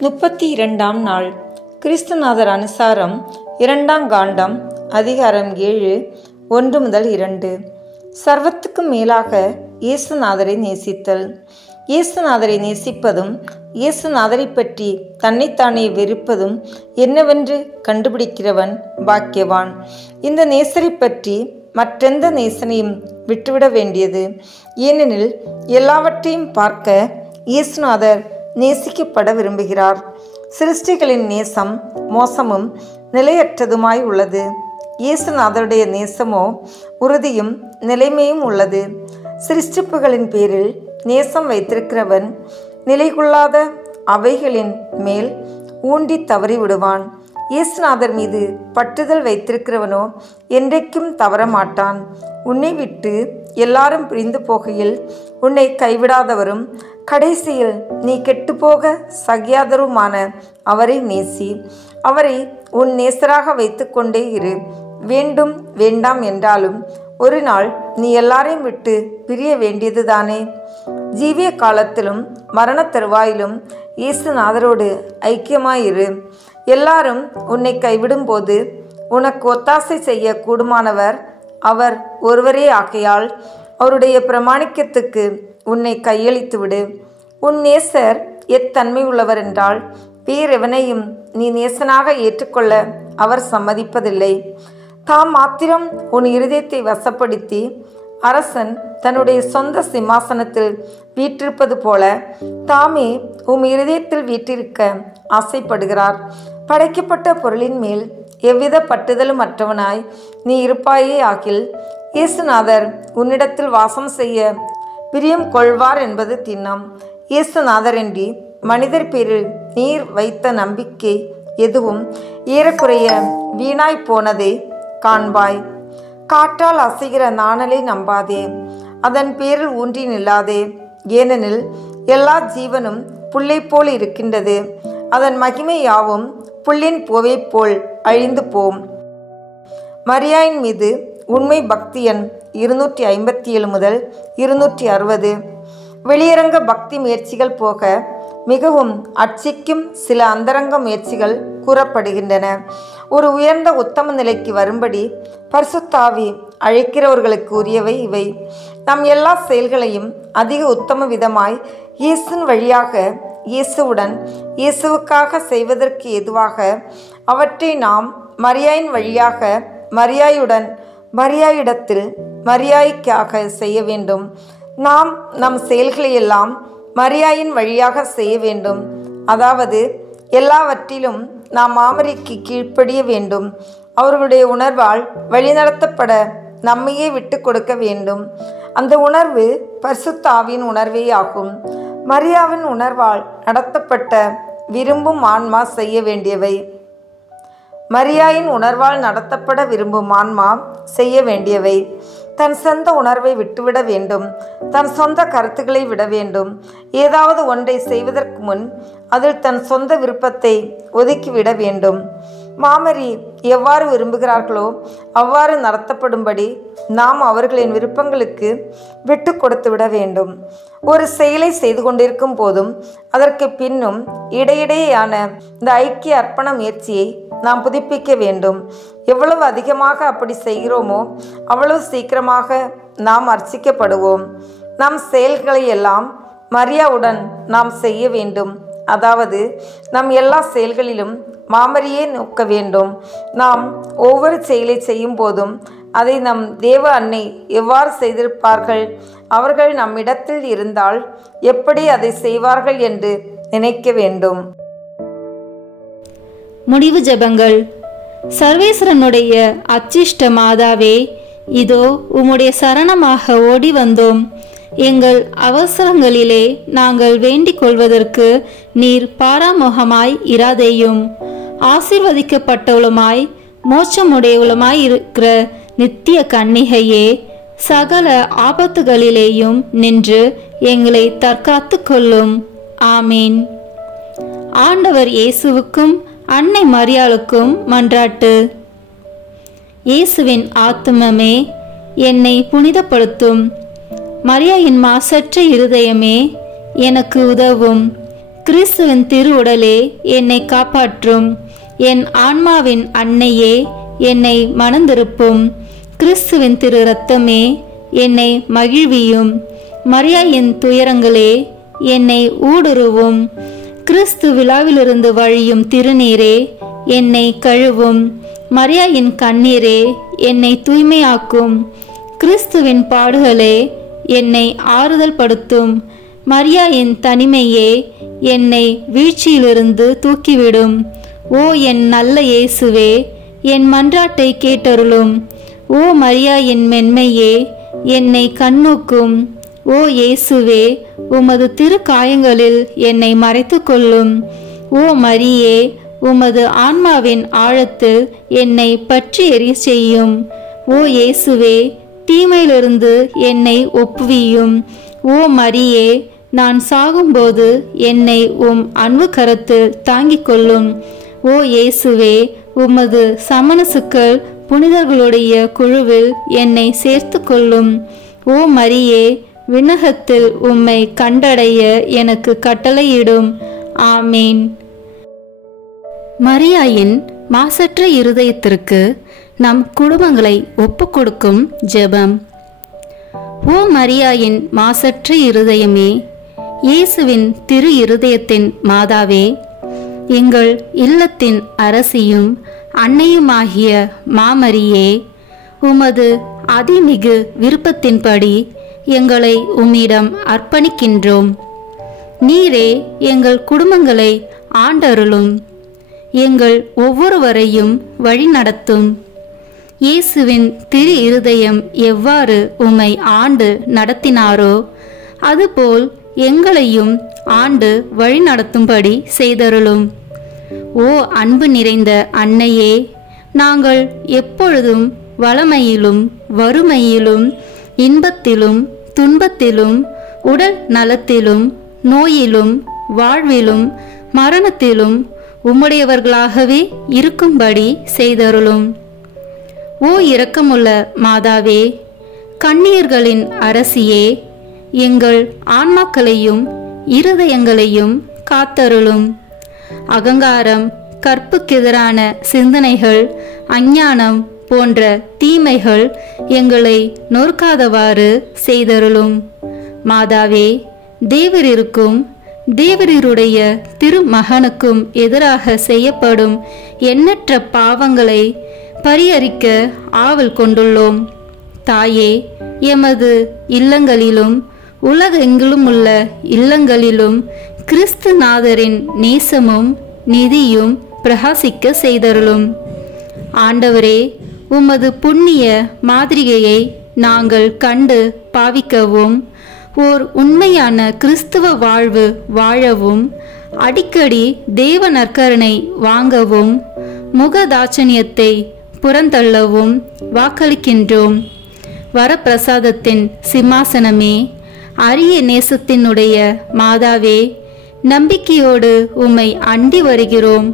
32ஆம் நாள். கிறிஸ்துநாதர் அனுசாரம் 2ஆம் காண்டம், அதிகாரம் 7, 1 முதல் 2. சர்வத்துக்கும் மேலாக இயேசுநாதரை நேசித்தல். இயேசுநாதரை நேசிப்பதும் இயேசுநாதரை பற்றி தன்னைத்தானே வெறுப்பதும் என்னவென்று கண்டுபிடிக்கிறவன் பாக்கியவான். இந்த நேசரை பற்றி மற்றெந்த நேசனையும் விட்டுவிட வேண்டியது. ஏனெனில் எல்லாவற்றையும் பார்க்க இயேசுநாதர் நேசிக்கப்பட விரும்புகிறார். சிருஷ்டிகளின் நேசம் மோசமும் நிலையற்றதுமாய் உள்ளது. இயேசுநாதருடைய நேசமோ உறுதியும் நிலைமையும் உள்ளது. சிருஷ்டிப்புகளின் பேரில் நேசம் வைத்திருக்கிறவன் நிலைகொள்ளாத அவைகளின் மேல் ஊண்டி தவறி விடுவான். இயேசுநாதர் மீது பற்றுதல் வைத்திருக்கிறவனோ என்றைக்கும் தவற மாட்டான். உன்னை விட்டு எல்லாரும் பிரிந்து போகையில் உன்னை கைவிடாதவரும் கடைசியில் நீ கெட்டுப்போக சகியாதருமான அவரை நேசி. அவரை உன் நேசராக வைத்து கொண்டே இரு. வேண்டும் வேண்டாம் என்றாலும் ஒரு நாள் நீ எல்லாரையும் விட்டு பிரிய வேண்டியதுதானே. ஜீவிய காலத்திலும் மரண தருவாயிலும் இயேசுநாதரோடு ஐக்கியமாயிரு. எல்லாரும் உன்னை கைவிடும் போது உனக்கு ஒத்தாசை செய்ய கூடுமானவர் அவர் ஒருவரே ஆகையால் அவருடைய பிரமாணிக்கத்துக்கு உன்னை கையளித்து விடு. உன் நேசர் எத்தன்மை உள்ளவர் என்றால் வேறெவனையும் நீ நேசனாக ஏற்றுக்கொள்ள அவர் சம்மதிப்பதில்லை. தாம் மாத்திரம் உன் இருதயத்தை வசப்படுத்தி அரசன் தன்னுடைய சொந்த சிம்மாசனத்தில் வீற்றிருப்பது போல தாமே உம் இருதயத்தில் வீற்றிருக்க ஆசைப்படுகிறார். படைக்கப்பட்ட பொருளின் மேல் எவ்வித பட்டுதலும் அற்றவனாய் நீ இருப்பாயே ஆகில் இயேசுநாதர் உன்னிடத்தில் வாசம் செய்ய பிரியம் கொள்வார் என்பது திண்ணம். இயேசுநாதரென்றி மனிதர் பேரில் நீர் வைத்த நம்பிக்கை எதுவும் ஏறக்குறைய வீணாய் போனதே காண்பாய். காற்றால் அசைகிற நாணலை நம்பாதே, அதன் பேரில் ஊன்றி நில்லாதே. ஏனெனில் எல்லா ஜீவனும் புல்லை போல் இருக்கின்றது, அதன் மகிமை யாவும் புல்லின் பூவை போல் அழிந்து போம். மரியாயின் மீது உண்மை பக்தி எண் 257 முதல் 260. வெளியரங்க பக்தி முயற்சிகள் போக மிகவும் அர்ச்சிக்கும் சில அந்தரங்க முயற்சிகள் கூறப்படுகின்றன. ஒரு உயர்ந்த உத்தம நிலைக்கு வரும்படி பரிசுத்தாவி அழைக்கிறவர்களுக்கு உரியவை இவை. நம் எல்லா செயல்களையும் அதிக உத்தம விதமாய் இயேசுவின் வழியாக இயேசுவுடன் இயேசுவுக்காக செய்வதற்கு ஏதுவாக அவற்றை நாம் மரியாயின் வழியாக மரியாயுடன் மரியாயிடத்தில் மரியாய்க்காக செய்ய வேண்டும். நாம் நம் செயல்களையெல்லாம் மரியாயின் வழியாக செய்ய வேண்டும். அதாவது எல்லாவற்றிலும் நாம் மாமரிக்கு கீழ்ப்படிய வேண்டும். அவர்களுடைய உணர்வால் வழிநடத்தப்பட நம்மையே விட்டு கொடுக்க வேண்டும். அந்த உணர்வு பரிசுத்த ஆவியின் உணர்வே ஆகும். மரியாவின் உணர்வால் நடத்தப்பட்ட விரும்பும் ஆன்மா செய்ய வேண்டியவை. மரியாயின் உணர்வால் நடத்தப்பட விரும்பும் ஆன்மா செய்ய வேண்டியவை. தன் சொந்த உணர்வை விட்டுவிட வேண்டும். தன் சொந்த கருத்துக்களை விட வேண்டும். ஏதாவது ஒன்றை செய்வதற்கு முன் அதில் தன் சொந்த விருப்பத்தை ஒதுக்கிவிட வேண்டும். மாமரி எவ்வாறு விரும்புகிறார்களோ அவ்வாறு நடத்தப்படும்படி நாம் அவர்களின் விருப்பங்களுக்கு விட்டு கொடுத்து விட வேண்டும். ஒரு செயலை செய்து கொண்டிருக்கும் போதும் அதற்கு பின்னும் இடையிடையேயான இந்த ஐக்கிய அர்ப்பண முயற்சியை நாம் புதுப்பிக்க வேண்டும். எவ்வளவு அதிகமாக அப்படி செய்கிறோமோ அவ்வளவு சீக்கிரமாக நாம் அர்ச்சிக்கப்படுவோம். நம் செயல்களை எல்லாம் மரியாவுடன் நாம் செய்ய வேண்டும். அதாவது நம் எல்லா செயல்களிலும் மாமரியே நோக்க வேண்டும். நாம் ஒவ்வொரு செயலை செய்யும் போதும் அதை நம் தேவ அன்னை எவ்வாறு செய்திருப்பார்கள், அவர்கள் நம்மிடத்தில் இருந்தால் எப்படி அதை செய்வார்கள் என்று நினைக்க வேண்டும். முடிவு ஜெபங்கள். சர்வேஸ்வரனுடைய அச்சிஷ்ட மாதாவே, இதோ உம்முடைய சரணமாக ஓடி வந்தோம். எங்கள் அவசரங்களிலே நாங்கள் வேண்டிக் கொள்வதற்கு நீர் பாராமுகமாய் இராதேயும். ஆசீர்வதிக்கப்பட்டவளுமாய் மோட்சமுடையவளுமாய் இருக்கிற நித்திய கன்னிகையே, சகல ஆபத்துகளிலேயும் நின்று எங்களை தற்காத்து கொள்ளும். ஆமீன். ஆண்டவர் இயேசுவுக்கும் அன்னை மரியாளுக்கும் மன்றாட்டு. இயேசுவின் ஆத்துமமே என்னை புனிதப்படுத்தும். மரியாயின் மாசற்ற இருதயமே எனக்கு உதவும். கிறிஸ்துவின் திருவுடலே என்னை காப்பாற்றும். என் ஆன்மாவின் அன்னையே என்னை மணந்திருப்பும். கிறிஸ்துவின் திரு இரத்தமே என்னை மகிழ்வியும். மரியாயின் துயரங்களே என்னை ஊடுருவும். கிறிஸ்து விழாவிலிருந்து வழியும் திருநீரே என்னை கழுவும். மரியாயின் கண்ணீரே என்னை தூய்மையாக்கும். கிறிஸ்துவின் பாடுகளே என்னை ஆறுதல் படுத்தும். மரியாயின் தனிமையே என்னை வீழ்ச்சியிலிருந்து தூக்கிவிடும். ஓ என் நல்ல இயேசுவே, என் மன்றாட்டை கேட்டருளும். ஓ மரியாயின் மென்மையே என்னை கண்ணோக்கும். ஓ இயேசுவே, உமது திரு காயங்களில் என்னை மறைத்து கொள்ளும். ஓ மரியே, உமது ஆன்மாவின் ஆழத்தில் என்னை பற்றி எரிய செய்யும். ஓ இயேசுவே, தீமையிலிருந்து என்னை ஒப்புவியும். ஓ மரியே, நான் சாகும்போது என்னை உம் அன்பு கரத்தில் தாங்கிக் கொள்ளும். ஓ இயேசுவே, உமது சமணசுக்கள் புனிதர்களுடைய குழுவில் என்னை சேர்த்து கொள்ளும். ஓ மரியே, விண்ணகத்தில் உம்மை கண்டடைய எனக்கு கட்டளையிடும். ஆமீன். மரியாயின் மாசற்ற இருதயத்திற்கு நம் குடும்பங்களை ஒப்புக்கொடுக்கும் ஜெபம். ஓ மரியாயின் மாசற்ற இருதயமே, இயேசுவின் திரு இருதயத்தின் மாதாவே, எங்கள் இல்லத்தின் அரசியும் அன்னையுமாகிய மாமரியே, உமது அதிமிகு விருப்பத்தின்படி எங்களை உம்மிடம் அர்ப்பணிக்கின்றோம். நீரே எங்கள் குடும்பங்களை ஆண்டருளும். எங்கள் ஒவ்வொருவரையும் வழிநடத்தும். இயேசுவின் திரு இருதயம் எவ்வாறு உம்மை ஆண்டு நடத்தினாரோ அதுபோல் எங்களையும் ஆண்டு வழிநடத்தும்படி செய்தருளும். ஓ அன்பு நிறைந்த அன்னையே, நாங்கள் எப்பொழுதும் வளமையிலும் வறுமையிலும் இன்பத்திலும் துன்பத்திலும் உடல் நலத்திலும் நோயிலும் வாழ்விலும் மரணத்திலும் உம்முடையவர்களாகவே இருக்கும்படி செய்தருளும். ஓ இரக்கமுள்ள மாதாவே, கண்ணீர்களின் அரசியே, எங்கள் ஆன்மாக்களையும் இருதயங்களையும் காத்தருளும். அகங்காரம், கற்புக்கெதிரான சிந்தனைகள், அஞ்ஞானம் போன்ற தீமைகள் எங்களை நொறுக்காதவாறு செய்தருளும். மாதாவே, தேவரிருக்கும் தேவரீருடைய திருமகனுக்கும் எதிராக செய்யப்படும் எண்ணற்ற பாவங்களை பரிஹரிக்க ஆவல் கொண்டுள்ளோம். தாயே, எமது இல்லங்களிலும் உலகெங்கிலும் உள்ள இல்லங்களிலும் கிறிஸ்துநாதரின் நேசமும் நிதியும் பிரகாசிக்க செய்தருளும். ஆண்டவரே, உமது புண்ணிய மாதிரிகையை நாங்கள் கண்டு பாவிக்கவும், ஓர் உண்மையான கிறிஸ்துவ வாழ்வு வாழவும், அடிக்கடி தேவ நற்கருணை வாங்கவும், முகதாட்சணியத்தை புறந்தள்ளவும் வாக்களிக்கின்றோம். வரப்பிரசாதத்தின் சிம்மாசனமே, அரிய நேசத்தினுடைய மாதாவே, நம்பிக்கையோடு உம்மை அண்டி வருகிறோம்.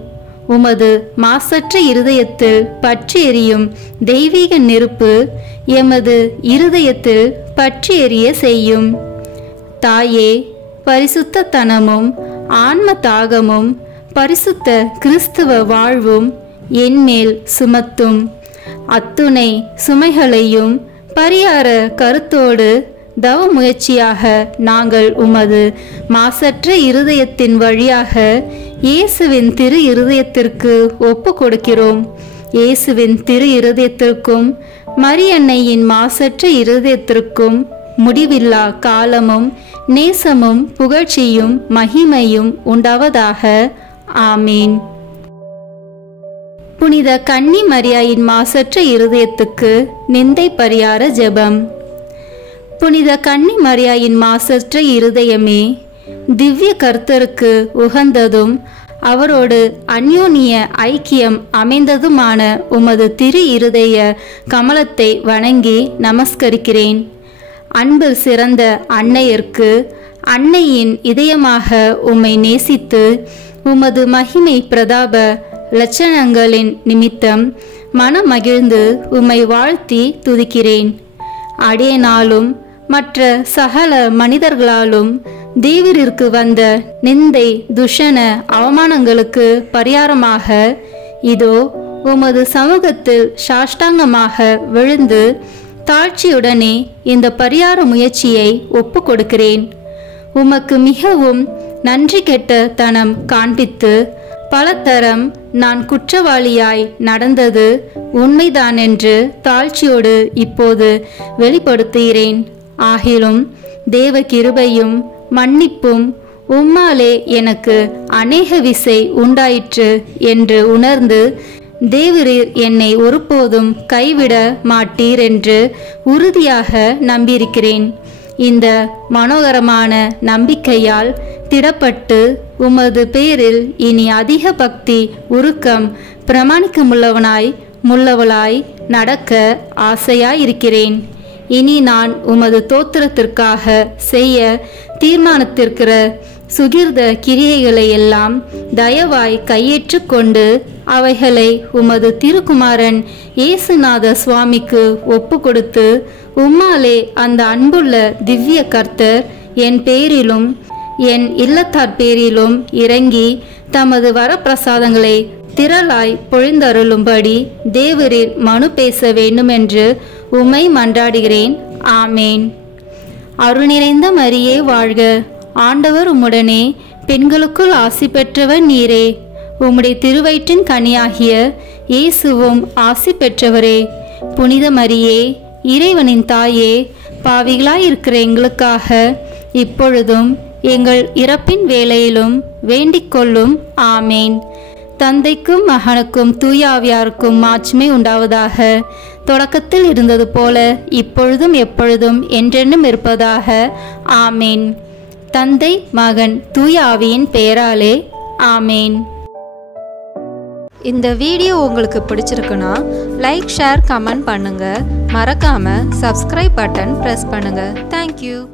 உமது மாசற்ற இருதயத்தில் பற்றி எரியும் தெய்வீக நெருப்பு எமது இருதயத்தில் பற்றி எரிய செய்யும். தாயே, பரிசுத்தத்தனமும் ஆன்ம தாகமும் பரிசுத்த கிறிஸ்துவ வாழ்வும் என்மேல் சுமத்தும். அத்துணை சுமைகளையும் பரிகார கருத்தோடு தவ முயற்சியாக நாங்கள் உமது மாசற்ற இருதயத்தின் வழியாக இயேசுவின் திரு இருதயத்திற்கு ஒப்பு கொடுக்கிறோம். இயேசுவின் திரு இருதயத்திற்கும் மரியன்னையின் மாசற்ற இருதயத்திற்கும் முடிவில்லா காலமும் நேசமும் புகழ்ச்சியும் மகிமையும் உண்டாவதாக. ஆமீன். புனித கன்னி மரியாயின் மாசற்ற இருதயத்துக்கு நிந்தை பரிகார ஜெபம். புனித கன்னி மரியாயின் மாசற்ற இருதயமே, திவ்ய கர்த்தருக்கு உகந்ததும் அவரோடு அந்யோன்ய ஐக்கியம் அமைந்ததுமான உமது திரு இருதய கமலத்தை வணங்கி நமஸ்கரிக்கிறேன். அன்பில் சிறந்த அன்னையர்க்கு அன்னையின் இதயமாக உம்மை நேசித்து உமது மகிமை பிரதாப லட்சணங்களின் நிமித்தம் மனமகிழ்ந்து உம்மை வாழ்த்தி துதிக்கிறேன். அடியேனாலும் மற்ற சகல மனிதர்களாலும் தேவரிற்கு வந்த நிந்தை துஷண அவமானங்களுக்கு பரிகாரமாக இதோ உமது சமூகத்தில் சாஷ்டாங்கமாக விழுந்து தாழ்ச்சியுடனே இந்த பரிகார முயற்சியை ஒப்பு கொடுக்கிறேன். உமக்கு மிகவும் நன்றி கெட்ட தனம் காண்பித்து பலதரம் நான் குற்றவாளியாய் நடந்தது உண்மைதான் என்று தாழ்ச்சியோடு இப்போது வெளிப்படுத்துகிறேன். ஆகிலும் தேவ கிருபையும் மன்னிப்பும் உம்மாலே எனக்கு அநேக விசை உண்டாயிற்று என்று உணர்ந்து தேவரீர் என்னை ஒருபோதும் கைவிட மாட்டீர் என்று உறுதியாக நம்பியிருக்கிறேன். இந்த மனோகரமான நம்பிக்கையால் திடப்பட்டு உமது பேரில் இனி அதிக பக்தி உருக்கம் பிரமாணிக்கமுள்ளவளாய் நடக்க ஆசையாயிருக்கிறேன். இனி நான் உமது தோத்திரத்திற்காக செய்ய தீர்மானித்திருக்கிற சுகிர்த கிரியைகளை எல்லாம் தயவாய் கையேற்று கொண்டு அவைகளை உமது திருக்குமாரன் இயேசுநாத சுவாமிக்கு ஒப்பு கொடுத்து உம்மாலே அந்த அன்புள்ள திவ்ய கர்த்தர் என் பேரிலும் என் இல்லத்தார் பேரிலும் இறங்கி தமது வரப்பிரசாதங்களை திரளாய் பொழிந்தருளும்படி தேவரீர் மனு பேச வேண்டுமென்று உம்மை மன்றாடுகிறேன். ஆமேன். அருள் நிறைந்த மரியே வாழ்க, ஆண்டவர் உம்முடனே, பெண்களுக்குள் ஆசி பெற்றவர் நீரே. உம்முடைய திருவயிற்றின் கனியாகிய இயேசுவும் ஆசி பெற்றவரே. புனித மரியே, இறைவனின் தாயே, பாவிகளாயிருக்கிற எங்களுக்காக இப்பொழுதும் எங்கள் இறப்பின் வேளையிலும் வேண்டிக் கொள்ளும். ஆமேன். தந்தைக்கும் மகனுக்கும் தூயாவியாருக்கும் மாட்சிமை உண்டாவதாக. தொடக்கத்தில் இருந்தது போல இப்பொழுதும் எப்பொழுதும் என்றென்றும் இருப்பதாக. ஆமேன். தந்தை மகன் தூய ஆவியின் பெயராலே. ஆமேன். இந்த வீடியோ உங்களுக்கு பிடிச்சிருக்குன்னா லைக், ஷேர், கமெண்ட் பண்ணுங்க. மறக்காம சப்ஸ்கிரைப் பட்டன் பிரஸ் பண்ணுங்க. தேங்க்யூ.